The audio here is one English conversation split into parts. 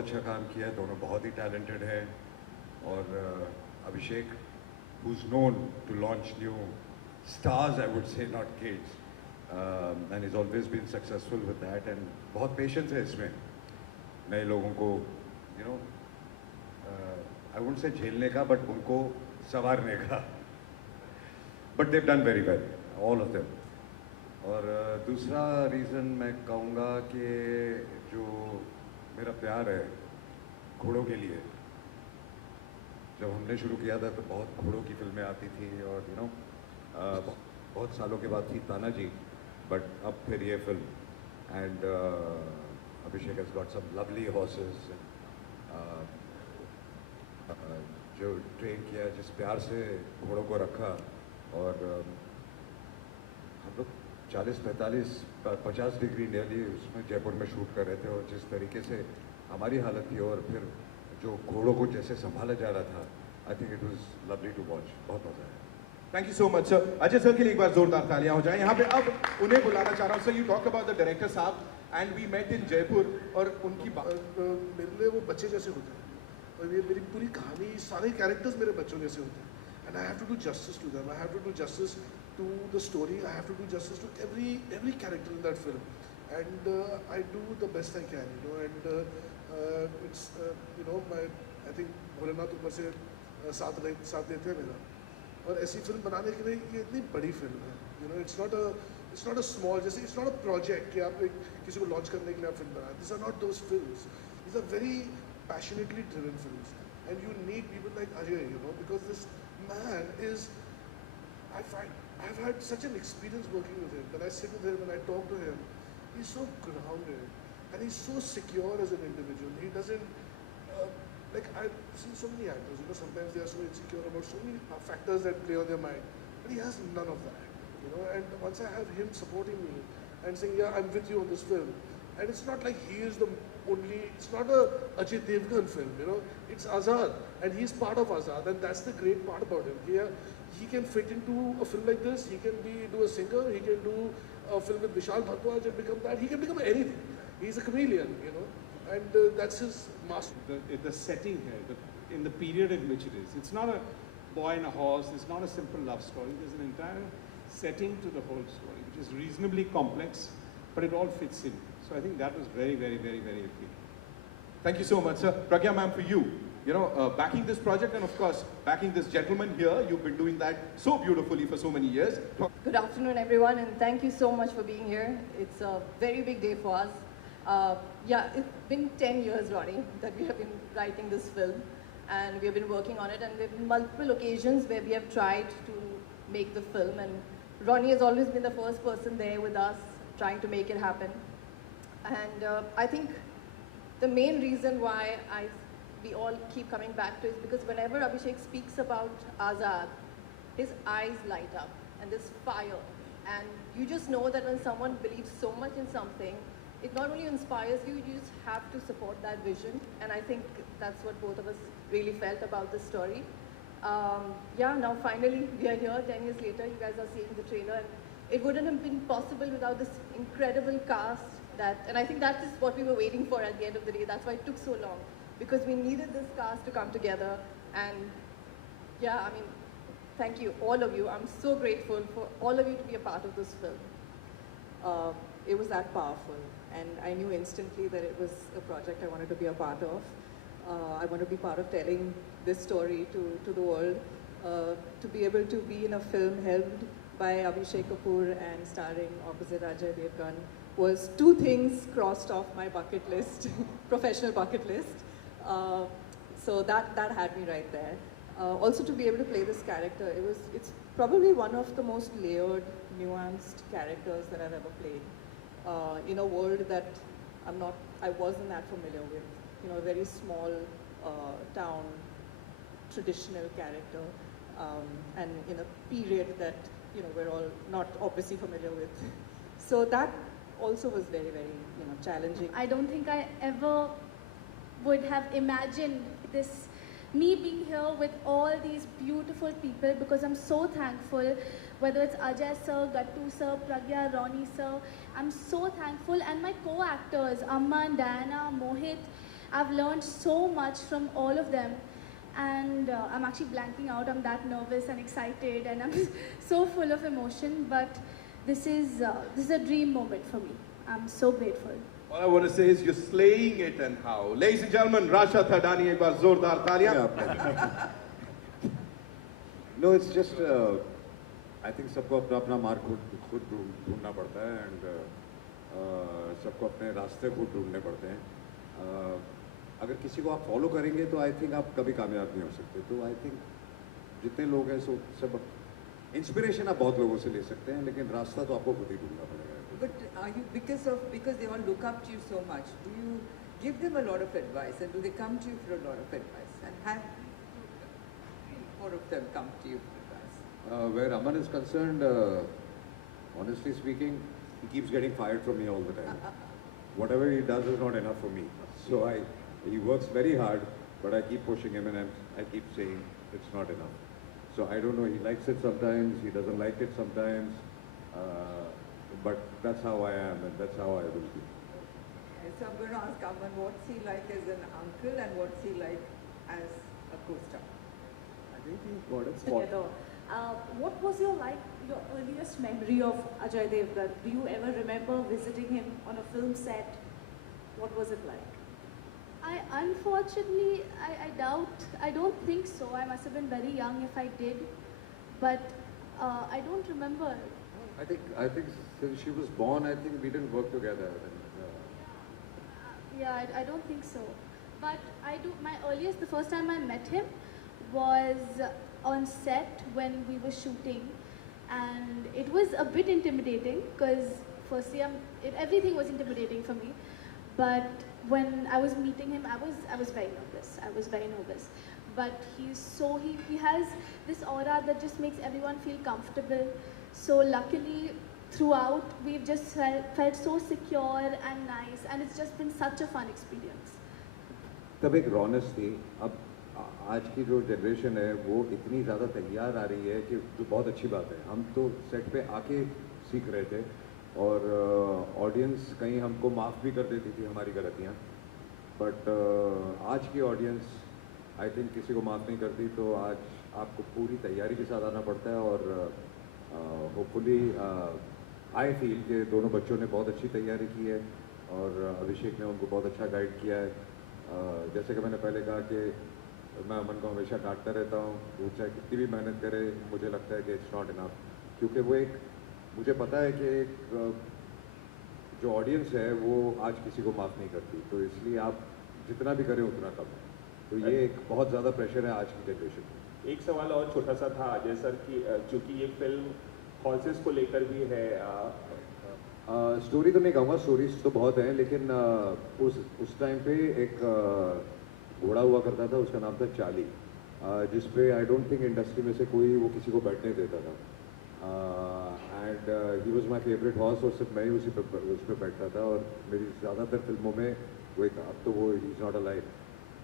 अच्छा काम किया है, दोनों बहुत ही टैलेंटेड हैं और अभिषेक who's known to launch new stars, I would say, not kids, and he's always been successful with that, and बहुत patience है इसमें नए लोगों को you know I wouldn't say झेलने का but उनको संवारने का but they've done very well, all of them. और दूसरा रीज़न मैं कहूँगा कि जो मेरा प्यार है घोड़ों के लिए, जब हमने शुरू किया था तो बहुत घोड़ों की फिल्में आती थी और बहुत सालों के बाद थी तानाजी, बट अब फिर ये film and Abhishek has got some lovely horses जो ट्रेन किया, जिस प्यार से घोड़ों को रखा और हम लोग 40-45-50 डिग्री नियरली उसमें जयपुर में शूट कर रहे थे और जिस तरीके से हमारी हालत थी और फिर जो घोड़ों को जैसे संभाला जा रहा था, I think it was lovely to watch, बहुत मजा आया। Thank you so much sir. Ajay sir के लिए एक बार जोरदार तालियां हो जाएं। यहाँ पे अब उन्हें बुलाना चाह रहा हूँ। Sir, you talk about the director साहब and we met in Jaipur और उनकी मेरे लिए वो बच्चे जैसे होते हैं और ये मेरी पूरी कहानी, सारे कैरेक्टर्स मेरे बच्चों जैसे होते हैं and I have to do justice to them, I have to do justice to the story, I have to do justice to every character in that film, and I do the best I can, you know, and it's you know, I think Bholenath ऊपर से साथ देते हैं मेरा, और ऐसी film बनाने के लिए ये इतनी बड़ी फिल्म है, you know, it's not a small, जैसे it's not a project कि आप किसी को लॉन्च करने के लिए आप फिल्म बनाए. These are not those films. These are very passionately driven films, and you need people like Ajay, you know, because this man is, I've had such an experience working with him. When I sit with him and I talk to him, he's so grounded and he's so secure as an individual. He doesn't, like I've seen so many actors, you know, sometimes they are so insecure about so many factors that play on their mind, but he has none of that, you know. And once I have him supporting me and saying, yeah, I'm with you on this film, and it's not like he is the only, it's not a Ajay Devgan film, you know, it's Azad, and he's part of Azad, and that's the great part about him. He can fit into a film like this. He can do a singer. He can do a film with Vishal Bhardwaj and become that. He can become anything. He's a chameleon, you know, and that's his master. The setting here, in the period in which it is, it's not a boy and a horse. It's not a simple love story. There's an entire setting to the whole story, which is reasonably complex, but it all fits in. So I think that was very, very, very, very appealing. Thank you so much, sir. Pragya ma'am, for you. You know, backing this project and of course backing this gentleman here, you've been doing that so beautifully for so many years. Good afternoon everyone, and thank you so much for being here. It's a very big day for us. Yeah, it's been 10 years, Ronnie, that we have been writing this film, and we have been working on it, and there have been multiple occasions where we have tried to make the film, and Ronnie has always been the first person there with us trying to make it happen. And I think the main reason why we all keep coming back to is because whenever Abhishek speaks about Azad, his eyes light up and there's fire, and you just know that when someone believes so much in something, it not only inspires you, you just have to support that vision, and I think that's what both of us really felt about this story. Yeah, now finally we are here 10 years later. You guys are seeing the trailer, and it wouldn't have been possible without this incredible cast and I think that is what we were waiting for at the end of the day. That's why it took so long, because we needed this cast to come together. And yeah, I mean, thank you, all of you. I'm so grateful for all of you to be a part of this film. It was that powerful, and I knew instantly that it was a project I wanted to be a part of. I want to be part of telling this story to the world. To be able to be in a film helmed by Abhishek Kapoor and starring opposite Ajay Devgan was two things crossed off my bucket list, professional bucket list. So that had me right there. Also to be able to play this character, it's probably one of the most layered, nuanced characters that I've ever played. In a world that I wasn't that familiar with. You know, a very small town, traditional character, and in a period that, you know, we're all not obviously familiar with. So that also was very, very, you know, challenging. I don't think I ever would have imagined this, me being here with all these beautiful people, because I'm so thankful, whether it's Ajay sir, Gattu sir, Pragya, Ronnie sir, I'm so thankful, and my co-actors, Amman, Diana, Mohit, I've learned so much from all of them, and I'm actually blanking out. I'm that nervous and excited, and I'm so full of emotion. But this is a dream moment for me. I'm so grateful. All I want to say is you're slaying it, and how. Ladies and gentlemen, Rasha Thadani, एक बार जोरदार तालियां. No, it's just I think सबको अपना अपना मार्ग खुद ढूंढना पड़ता है, एंड सबको अपने रास्ते खुद ढूंढने पड़ते हैं. अगर किसी को आप फॉलो करेंगे तो आई थिंक आप कभी कामयाब नहीं हो सकते. तो आई थिंक जितने लोग हैं सब इंस्पिरेशन आप बहुत लोगों से ले सकते हैं, लेकिन रास्ता तो आपको खुद ही ढूंढना पड़ेगा. But are you, because they all look up to you so much, do you give them a lot of advice, and do they come to you for a lot of advice? And have more of them come to you for advice? Where Aman is concerned, honestly speaking, he keeps getting fired from me all the time. Whatever he does is not enough for me. So he works very hard, but I keep pushing him, and I keep saying it's not enough. So I don't know, he likes it sometimes, he doesn't like it sometimes, but that's how I am, and that's how I will be. So I'm going to ask Aman, what's he like as an uncle, and what's he like as a co-star? I think we got it spot. Together. What was your earliest memory of Ajay Devgan? Do you ever remember visiting him on a film set? What was it like? Unfortunately, I don't think so. I must have been very young if I did, but I don't remember. I think since she was born, I think we didn't work together. Yeah, I don't think so. But the first time I met him was on set when we were shooting, and it was a bit intimidating because firstly, everything was intimidating for me. But when I was meeting him, I was very nervous. But he has this aura that just makes everyone feel comfortable. So luckily, throughout, we've just felt so secure and nice, and it's just been such a fun experience. तब एक रौनक थी. अब आज की जो generation है वो इतनी ज़्यादा तैयार आ रही है कि जो बहुत अच्छी बात है. हम तो सेट पे आके सीख रहे थे, और ऑडियंस कहीं हमको माफ़ भी कर देती थी हमारी गलतियाँ. बट आज की ऑडियंस आई थिंक किसी को माफ़ नहीं करती. तो आज आपको पूरी तैयारी के साथ आना पड़ता है, और होपफुली आई फील कि दोनों बच्चों ने बहुत अच्छी तैयारी की है, और अभिषेक ने उनको बहुत अच्छा गाइड किया है. जैसे कि मैंने पहले कहा कि मैं अमन को हमेशा डांटता रहता हूँ. वो चाहे कितनी भी मेहनत करे, मुझे लगता है कि इट्स नॉट इनफ, क्योंकि वो मुझे पता है कि जो ऑडियंस है वो आज किसी को माफ़ नहीं करती. तो इसलिए आप जितना भी करें उतना कम है. तो ये एक बहुत ज़्यादा प्रेशर है आज की जनरेशन में. एक सवाल और छोटा सा था अजय सर की, चूँकि ये फिल्म हॉर्सेस को लेकर भी है. स्टोरी तो नहीं कहूँगा, स्टोरीज तो बहुत हैं, लेकिन उस टाइम पे एक घोड़ा हुआ करता था, उसका नाम था चाली, जिस पे आई डोंट थिंक इंडस्ट्री में से कोई वो किसी को बैठने देता था. And he was my favourite horse, और सिर्फ मैं ही उस पर बैठता था. और मेरी ज़्यादातर फिल्मों में वही था. अब तो वो he is not alive,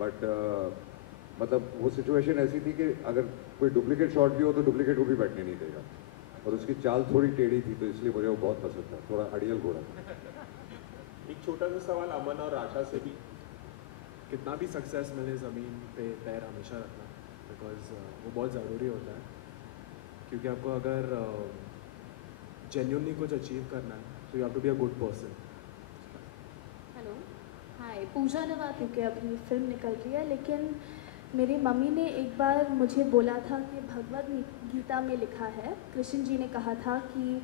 but मतलब वो सिचुएशन ऐसी थी कि अगर कोई डुप्लीकेट शॉट भी हो तो डुप्लीकेट को भी बैठने नहीं देगा. और उसकी चाल थोड़ी टेढ़ी थी, तो इसलिए मुझे वो बहुत पसंद था. थोड़ा अड़ियल घोड़ा था. एक छोटा सा सवाल अमन और आशा से भी. कितना भी सक्सेस मिले ज़मीन पे पैर हमेशा रखना, बिकॉज वो बहुत ज़रूरी होता है. क्योंकि आपको अगर जेन्युइनली कुछ अचीव करना है तो you have to be a good person. Hello, hi, Pooja ने बात, क्योंकि अभी फिल्म निकल रही है, लेकिन मेरी मम्मी ने एक बार मुझे बोला था कि भगवद गीता में लिखा है, कृष्ण जी ने कहा था कि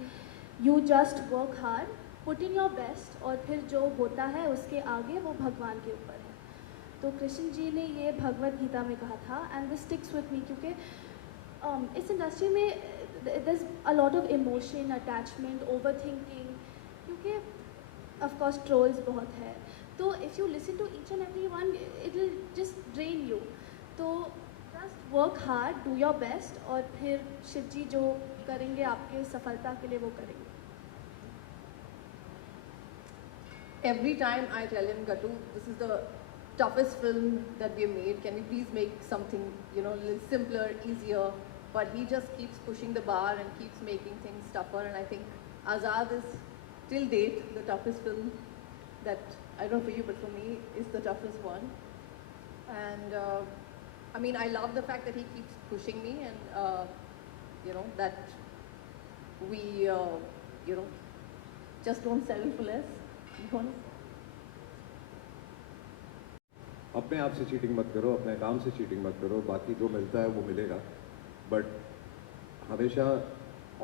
you just work hard, put in your best, और फिर जो होता है उसके आगे वो भगवान के ऊपर है. तो कृष्ण जी ने ये भगवद गीता में कहा था, and this sticks with me, क्योंकि इस इंडस्ट्री में there is a lot of emotion, attachment, over thinking, क्योंकि ऑफ कोर्स ट्रोल्स बहुत है. तो if you listen to each and every one, it will just drain you. तो just work hard, do your best, और फिर शिव जी जो करेंगे आपके सफलता के लिए वो करेंगे. Every time I tell him, Gattu, this is the toughest film that we have made. Can we please make something, a little simpler, easier? But he just keeps pushing the bar and keeps making things tougher. And I think Azad is, till date, the toughest film that I don't know for you, but for me, is the toughest one. And I mean, I love the fact that he keeps pushing me, and you know that we, you know, just don't settle for less. You want अपने आप से cheating मत करो, अपने काम से cheating मत करो, बाकी जो मिलता है वो मिलेगा, बट हमेशा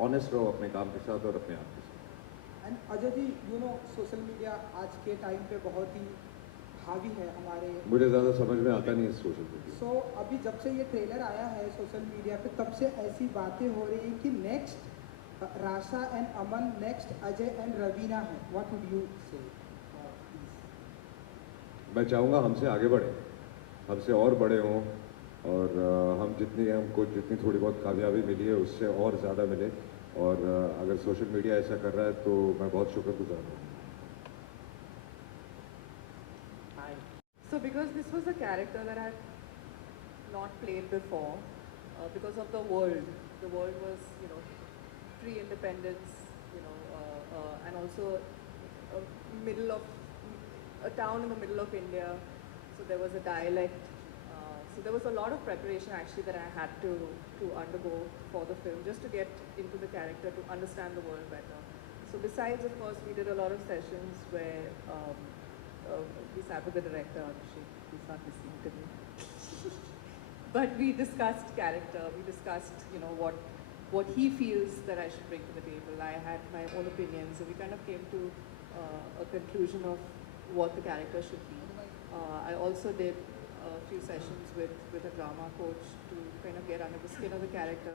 ऑनेस्ट रहो अपने काम के साथ और अपने आप के साथ। And Ajay ji, you know social media आज के टाइम पे बहुत ही हावी है हमारे। मुझे ज़्यादा समझ में आता नहीं है सोशल मीडिया। सो अभी जब से ये ट्रेलर आया है सोशल मीडिया पे, तब से ऐसी बातें हो रही हैं कि next Rasha and Aman, next Ajay and Raveena है। व्हाट वुड यू से? मैं चाहूँगा हमसे आगे बढ़े, हमसे और बड़े हों, और हमको जितनी थोड़ी बहुत कामयाबी मिली है उससे और ज़्यादा मिले, और अगर सोशल मीडिया ऐसा कर रहा है तो मैं बहुत शुक्रगुजार हूँ। So because this was a character that I had not played before, because of the world was, you know, pre-independence, you know, and also a town in the middle of India, so there was a dialect. So there was a lot of preparation actually that I had to undergo for the film, just to get into the character, to understand the world better. So besides, of course, we did a lot of sessions where we sat with the director, Abhishek, he's not listening to me. But we discussed character, we discussed, you know, what he feels that I should bring to the table. I had my own opinions, so we kind of came to a conclusion of what the character should be. I also did a few sessions with a drama coach to kind of get under the skin of the character.